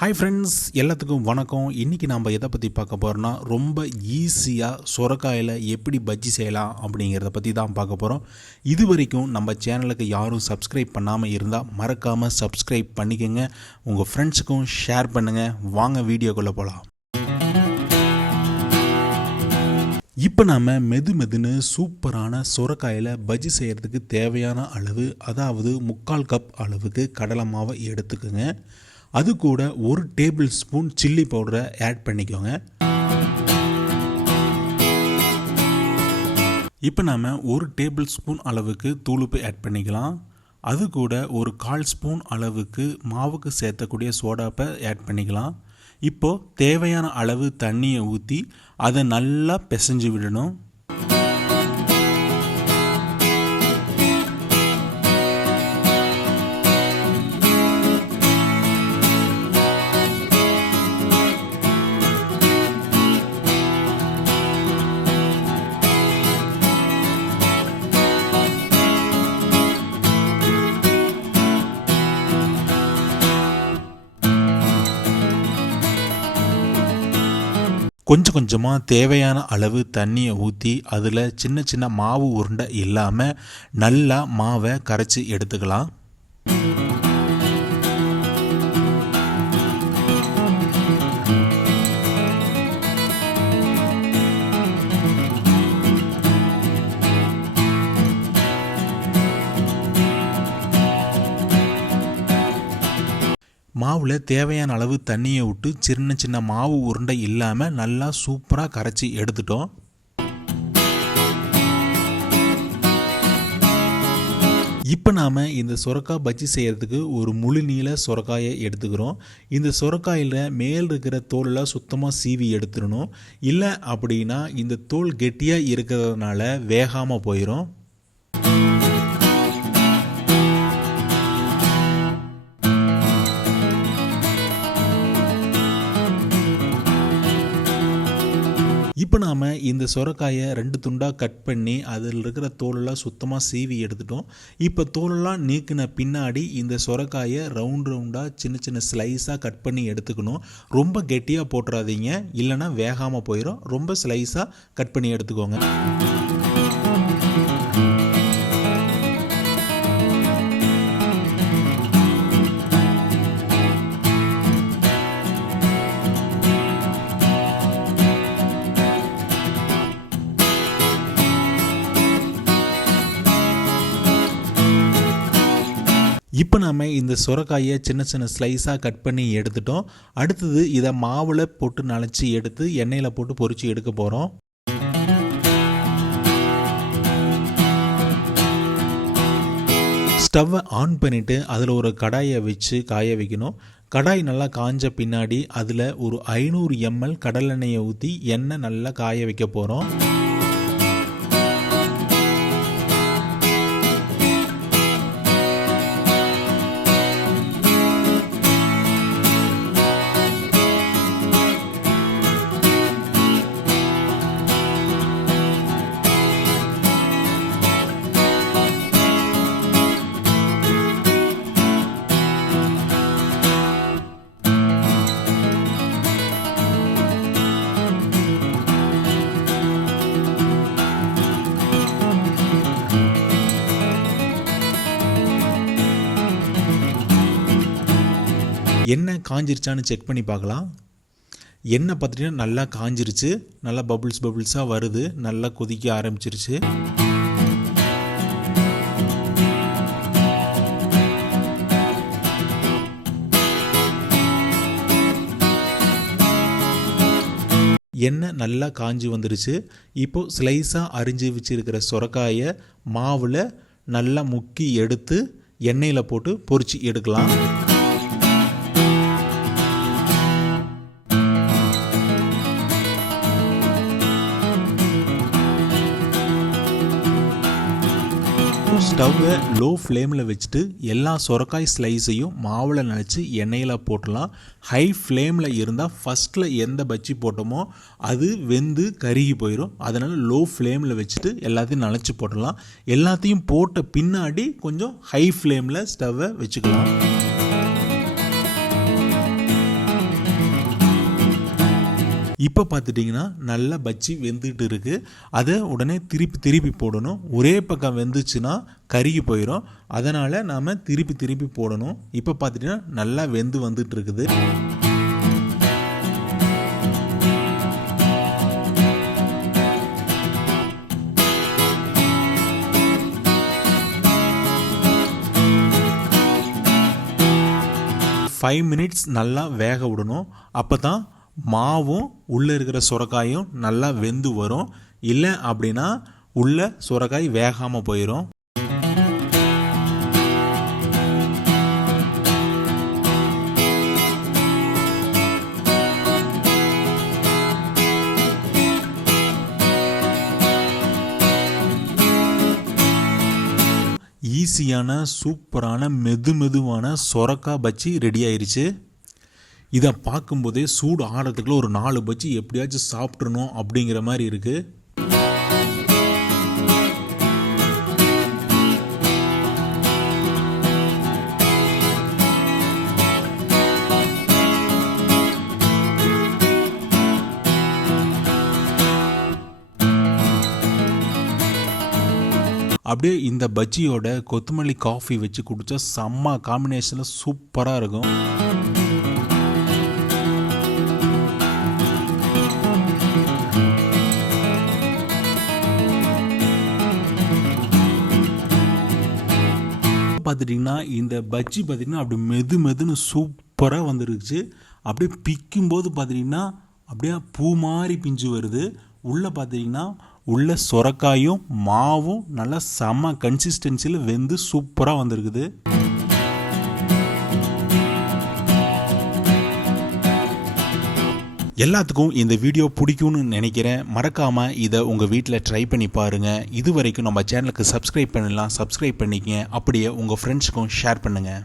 Hi friends, எல்லாத்துக்கும் வணக்கம். இன்றைக்கி நம்ம எதை பற்றி பார்க்க போகிறோன்னா, ரொம்ப ஈஸியாக சுரைக்காயில் எப்படி பஜ்ஜி செய்யலாம் அப்படிங்கிறத பற்றி தான் பார்க்க போகிறோம். இது வரைக்கும் நம்ம சேனலுக்கு யாரும் சப்ஸ்கிரைப் பண்ணாமல் இருந்தால் மறக்காமல் சப்ஸ்கிரைப் பண்ணிக்கோங்க. உங்கள் ஃப்ரெண்ட்ஸுக்கும் ஷேர் பண்ணுங்கள். வாங்க வீடியோக்குள்ளே போகலாம். இப்போ நாம் மெதுன்னு சூப்பரான சுரைக்காயில் பஜ்ஜி செய்கிறதுக்கு தேவையான அளவு, அதாவது 3/4 கப் அளவுக்கு கடலை மாவை எடுத்துக்கோங்க. அது கூட 1 டேபிள் ஸ்பூன் சில்லி பவுடரை ஆட் பண்ணிக்கோங்க. இப்போ நாம் 1 டேபிள் ஸ்பூன் அளவுக்கு தூளுப்பு ஆட் பண்ணிக்கலாம். அது கூட ஒரு 1/4 ஸ்பூன் அளவுக்கு மாவுக்கு சேர்த்தக்கூடிய சோடாப்பை ஆட் பண்ணிக்கலாம். இப்போது தேவையான அளவு தண்ணியை ஊற்றி அதை நல்லா பிசைஞ்சு விடணும். கொஞ்சம் கொஞ்சமாக தேவையான அளவு தண்ணியை ஊற்றி அதில் சின்ன மாவு உருண்டை இல்லாமல் நல்லா மாவை கரைச்சி எடுத்துக்கலாம். மாவில் தேவையான அளவு தண்ணியை விட்டு சின்ன மாவு உருண்டை இல்லாமல் நல்லா சூப்பராக கரைச்சி எடுத்துட்டோம். இப்போ நாம் இந்த சுரைக்காய் பஜ்ஜி செய்கிறதுக்கு ஒரு முழு நீள சுரைக்காயை எடுத்துக்கிறோம். இந்த சுரைக்காயில் மேல் இருக்கிற தோலெல்லாம் சுத்தமாக சீவி எடுத்துடணும். இல்லை அப்படின்னா இந்த தோல் கெட்டியாக இருக்கிறதுனால வேகாமல் போயிடும். இப்போ நாம் இந்த சுரைக்காயை 2 துண்டாக கட் பண்ணி அதில் இருக்கிற தோலெல்லாம் சுத்தமாக சீவி எடுத்துட்டோம். இப்போ தோலெல்லாம் நீக்கின பின்னாடி இந்த சுரைக்காயை ரவுண்டாக சின்ன ஸ்லைஸாக கட் பண்ணி எடுத்துக்கணும். ரொம்ப கெட்டியாக போட்டுறாதீங்க, இல்லைன்னா வேகாமல் போயிடும். ரொம்ப ஸ்லைஸாக கட் பண்ணி எடுத்துக்கோங்க. இப்போ நாம் இந்த சுரைக்காயை சின்ன ஸ்லைஸாக கட் பண்ணி எடுத்துட்டோம். அடுத்தது இதை மாவில் போட்டு நனைச்சி எடுத்து எண்ணெயில் போட்டு பொரித்து எடுக்க போகிறோம். ஸ்டவ்வை ஆன் பண்ணிவிட்டு அதில் ஒரு கடாயை வச்சு காய வைக்கணும். கடாய் நல்லா காஞ்ச பின்னாடி அதில் ஒரு 500 ml கடலெண்ணெயை ஊற்றி எண்ணெய் நல்லா காய வைக்க போகிறோம். எண்ணெய் காஞ்சிருச்சான்னு செக் பண்ணி பார்க்கலாம். எண்ணெய் பார்த்துட்டிங்கன்னா நல்லா காஞ்சிருச்சு. நல்லா பபுள்ஸாக வருது. நல்லா கொதிக்க ஆரம்பிச்சிருச்சு. எண்ணெய் நல்லா காஞ்சி வந்துருச்சு. இப்போது ஸ்லைஸாக அரிஞ்சு வச்சுருக்கிற சுரைக்காயை மாவில் நல்லா முக்கி எடுத்து எண்ணெயில் போட்டு பொரிச்சு எடுக்கலாம். ஸ்டவ்வை லோ ஃப்ளேமில் வச்சுட்டு எல்லா சுரைக்காய் ஸ்லைஸையும் மாவில் நனைச்சி எண்ணெயில் போட்டலாம். ஹை ஃப்ளேமில் இருந்தால் ஃபஸ்ட்டில் எந்த பஜ்ஜி போட்டோமோ அது வெந்து கருகி போயிடும். அதனால் லோ ஃப்ளேமில் வச்சுட்டு எல்லாத்தையும் நனைச்சி போட்டலாம். எல்லாத்தையும் போட்ட பின்னாடி கொஞ்சம் ஹை ஃப்ளேமில் ஸ்டவ்வை வச்சுக்கலாம். இப்போ பார்த்துட்டிங்கன்னா நல்லா பஜ்ஜி வெந்துட்டு இருக்குது. அதை உடனே திருப்பி போடணும். ஒரே பக்கம் வெந்துச்சுன்னா கருகி போயிடும். அதனால் நாம் திருப்பி போடணும். இப்போ பார்த்துட்டிங்கன்னா நல்லா வெந்து வந்துட்டு இருக்குது. ஃபைவ் மினிட்ஸ் நல்லா வேக விடணும். அப்போ தான் மாவும் உள்ளே இருக்கிற சுரைக்காயும் நல்லா வெந்து வரும். இல்லை அப்படின்னா உள்ள சுரைக்காய் வேகாமல் போயிடும். ஈஸியான சூப்பரான மெதுவான சொரக்காய் பஜ்ஜி ரெடி ஆயிடுச்சு. இதை பார்க்கும்போதே சூடு ஆடுறதுக்குள்ள ஒரு 4 பஜ்ஜி எப்படியாச்சும் சாப்பிட்றணும் அப்படிங்கிற மாதிரி இருக்குது. அப்படியே இந்த பஜ்ஜியோட கொத்தமல்லி காஃபி வச்சு குடித்தா செம்ம காம்பினேஷனில் சூப்பராக இருக்கும். பார்த்துட்டிங்கன்னா இந்த பஜ்ஜி பார்த்திங்கன்னா அப்படி மெதுன்னு சூப்பராக வந்துருச்சு. அப்படியே பிக்கும்போது பார்த்திங்கன்னா அப்படியே பூ மாதிரி பிஞ்சு வருது. உள்ளே பார்த்திங்கன்னா உள்ள சொரக்காயும் மாவும் நல்லா செம்ம கன்சிஸ்டன்சியில் வெந்து சூப்பராக வந்திருக்குது. எல்லாத்துக்கும் இந்த வீடியோ பிடிக்கும்னு நினைக்கிறேன். மறக்காமல் இதை உங்கள் வீட்டில் ட்ரை பண்ணி பாருங்கள். இது வரைக்கும் நம்ம சேனலுக்கு சப்ஸ்கிரைப் பண்ணிக்கலாம், சப்ஸ்கிரைப் பண்ணிக்கங்க. அப்படியே உங்கள் ஃப்ரெண்ட்ஸுக்கும் ஷேர் பண்ணுங்கள்.